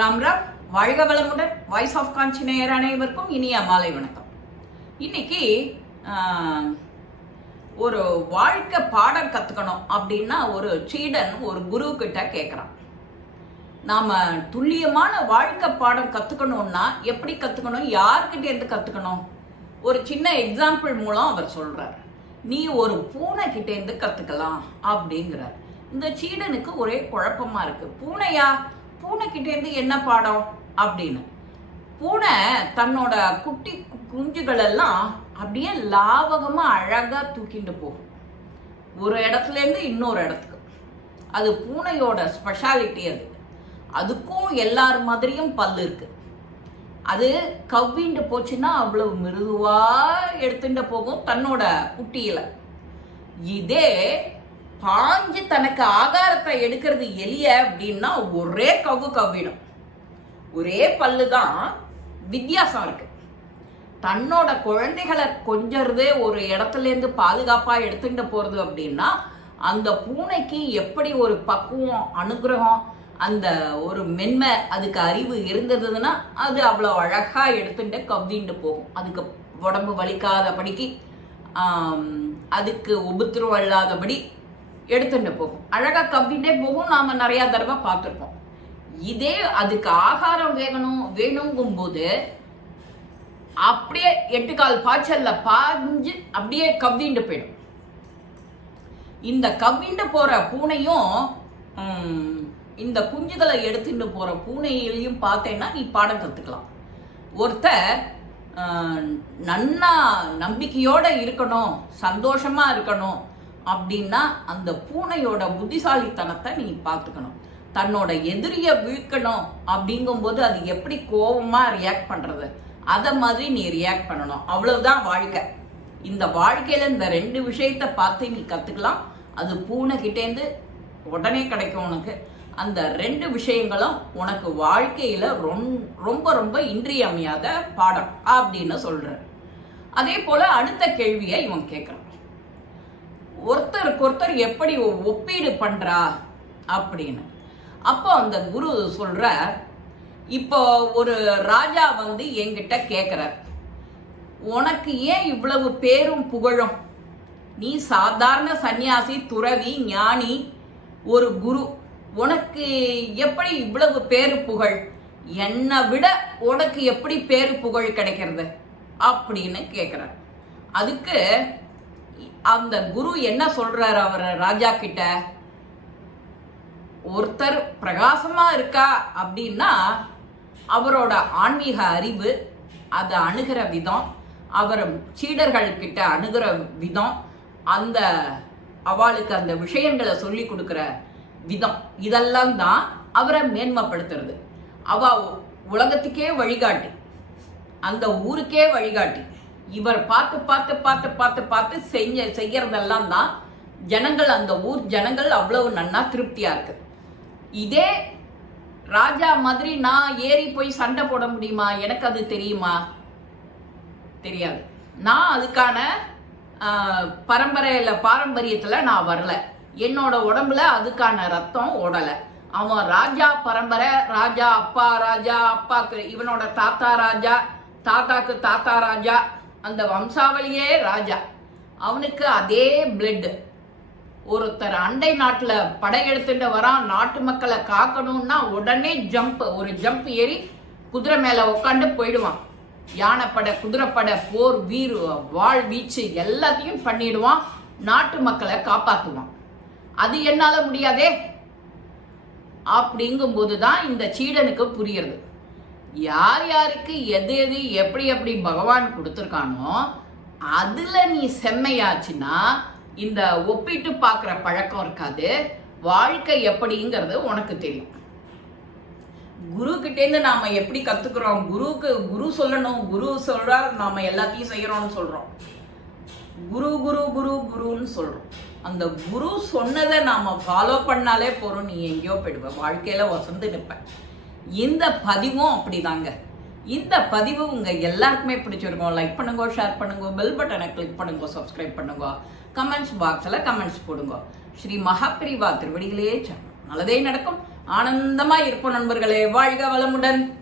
ராம் ராம், வாழ்க வளமுடன். Voice of காஞ்சி நேயர் அனைவருக்கும் இனிய மாலை வணக்கம். இன்னைக்கு ஒரு வாழ்க்கை பாடம் கத்துக்கணும் அப்படின்னா ஒரு சீடன் ஒரு குரு கிட்ட கேட்குறான். நாம துல்லியமான வாழ்க்கை பாடம் கத்துக்கணும்னா எப்படி கத்துக்கணும், யார்கிட்ட இருந்து கத்துக்கணும்? ஒரு சின்ன எக்ஸாம்பிள் மூலம் அவர் சொல்றார். நீ ஒரு பூனை கிட்ட இருந்து கத்துக்கலாம் அப்படிங்கிறார். இந்த சீடனுக்கு ஒரே குழப்பமா இருக்கு. பூனையா? பூனை கிட்ட இருந்து என்ன பாடம் அப்படின்னு. பூனை தன்னோட குட்டி குஞ்சுகள் எல்லாம் அப்படியே லாவகமா அழகா தூக்கிட்டு போகும் ஒரு இடத்துல இருந்து இன்னொரு இடத்துக்கு. அது பூனையோட ஸ்பெஷாலிட்டி. அதுக்கும் எல்லார் மாதிரியும் பல்லு இருக்கு. அது கவ்விண்டு போச்சுன்னா அவ்வளவு மிருதுவா எடுத்துட்டு போகும் தன்னோட குட்டியில. இதே பாஞ்சு தனக்கு ஆகாரத்தை எடுக்கிறது எலிய அப்படின்னா ஒரே கவ்விடும். ஒரே பல்லுதான், வித்தியாசம் இருக்கு. தன்னோட குழந்தைகளை கொஞ்சறது ஒரு இடத்துல இருந்து பாதுகாப்பா எடுத்துட்டு போறது அப்படின்னா அந்த பூனைக்கு எப்படி ஒரு பக்குவம், அனுகிரகம், அந்த ஒரு மென்மை, அதுக்கு அறிவு இருந்ததுன்னா அது அவ்வளோ அழகா எடுத்துட்டு கவ்விண்டு போகும். அதுக்கு உடம்பு வலிக்காதபடிக்கு, அதுக்கு உபத்திரம் இல்லாதபடி எடுத்துட்டு போகும். அழகா கவ்விண்டே போகும். நாம நிறைய தடவை பார்த்துருப்போம். இதே அதுக்கு ஆகாரம் வேணுங்கும் போது அப்படியே 8 கால் பாய்ச்சல்ல பாஞ்சு அப்படியே கவ்விண்டு போயிடும். இந்த கவ்விண்டு போற பூனையும் இந்த குஞ்சுகளை எடுத்துட்டு போற பூனையிலையும் பார்த்தேன்னா நீ பாடம் கத்துக்கலாம். ஒருத்தர் நன்னா நம்பிக்கையோட இருக்கணும், சந்தோஷமா இருக்கணும் அப்படின்னா அந்த பூனையோட புத்திசாலித்தனத்தை நீ பார்த்துக்கணும். தன்னோட எதிரிய வீழ்க்கணும் அப்படிங்கும்போது அது எப்படி கோபமா ரியாக்ட் பண்றது, அத மாதிரி நீ ரியாக்ட் பண்ணணும். அவ்வளவுதான் வாழ்க்கை. இந்த வாழ்க்கையில இந்த 2 விஷயத்த பார்த்து நீ கத்துக்கலாம். அது பூனை கிட்டேந்து உடனே கிடைக்கும் உனக்கு. அந்த 2 விஷயங்களும் உனக்கு வாழ்க்கையில ரொம்ப ரொம்ப இன்றியமையாத பாடம் அப்படின்னு சொல்ற. அதே போல அடுத்த கேள்வியை இவன் கேட்கறான். ஒருத்தருக்கு ஒருத்தர் எப்படி ஒப்பீடு பண்றா அப்படின்னு. அப்போ அந்த குரு சொல்ற, இப்போ ஒரு ராஜா வந்து என்கிட்ட கேட்கிறார், உனக்கு ஏன் இவ்வளவு பேரும் புகழும்? நீ சாதாரண சன்னியாசி, துறவி, ஞானி, ஒரு குரு, உனக்கு எப்படி இவ்வளவு பேரு புகழ்? என்னை விட உனக்கு எப்படி பேரு புகழ் கிடைக்கிறது அப்படின்னு கேட்கிறார். அதுக்கு அந்த குரு என்ன சொல்றாரு அவர் ராஜா கிட்ட, ஒருத்தர் பிரகாசமா இருக்கா அப்படின்னா அவரோட ஆன்மீக அறிவு, அதை அணுகிற விதம், அவர் சீடர்கள் கிட்ட அணுகிற விதம், அந்த அவளுக்கு அந்த விஷயங்களை சொல்லி கொடுக்கிற விதம், இதெல்லாம் தான் அவரை மேன்மைப்படுத்துறது. அவ உலகத்துக்கே வழிகாட்டி, அந்த ஊருக்கே வழிகாட்டி. இவர் பார்த்து பார்த்து பார்த்து பார்த்து பார்த்து செய்யறதெல்லாம் தான் ஜனங்கள், அந்த ஊர் ஜனங்கள் அவ்வளவு நன்னா திருப்தியா இருக்கு. இதே ராஜா மாதிரி நான் ஏறி போய் சண்டை போட முடியுமா? எனக்கு அது தெரியுமா? தெரியாது. நான் அதுக்கான பாரம்பரியத்துல நான் வரல. என்னோட உடம்புல அதுக்கான ரத்தம் ஓடல. அவன் ராஜா பரம்பரை, ராஜா அப்பா ராஜா, அப்பாக்கு இவனோட தாத்தா ராஜா, தாத்தாக்கு தாத்தா ராஜா, அந்த வம்சாவளியே ராஜா. அவனுக்கு அதே பிளட். ஒருத்தர் அண்டை நாட்டுல படையெடுத்துட்டு வரான், நாட்டு மக்களை காக்கணும்னா உடனே ஒரு ஜம்ப் ஏறி குதிரை மேல உட்காந்து போயிடுவான். யானைப்படை, குதிரைப்படை, போர், வாழ் வீச்சு எல்லாத்தையும் பண்ணிடுவான். நாட்டு மக்களை காப்பாத்துவான். அது என்னால முடியாதே அப்படிங்கும் போதுதான் இந்த சீடனுக்கு புரியுறது. யார் யாருக்கு எது எது எப்படி எப்படி பகவான் கொடுத்துருக்கானோ அதுல நீ செம்மையாச்சுன்னா இந்த ஒப்பிட்டு பார்க்குற பழக்கம் இருக்காது. வாழ்க்கை எப்படிங்கிறது உனக்கு தெரியும். குரு கிட்டேருந்து நாம எப்படி கத்துக்கிறோம்? குரு சொல்லணும், குரு சொல்றா நாம எல்லாத்தையும் செய்யறோம்னு சொல்றோம். குரு குரு குரு குருன்னு சொல்றோம். அந்த குரு சொன்னதை நாம ஃபாலோ பண்ணாலே போறோம், நீ எங்கேயோ போயிடுவ, வாழ்க்கையில வசந்து நிற்ப. இந்த பதிவும் அப்படிதாங்க. இந்த பதிவு உங்க எல்லாருக்குமே பிடிச்சிருக்கும். லைக் பண்ணுங்க, ஷேர் பண்ணுங்க, பெல் பட்டனை கிளிக் பண்ணுங்க, சப்ஸ்கிரைப் பண்ணுங்க, கமெண்ட்ஸ் பாக்ஸ்ல கமெண்ட்ஸ் போடுங்க. ஸ்ரீ மகாபிரிவா திருவடிகளே சரணம். நல்லதே நடக்கும். ஆனந்தமா இருப்போம் நண்பர்களே. வாழ்க வளமுடன்.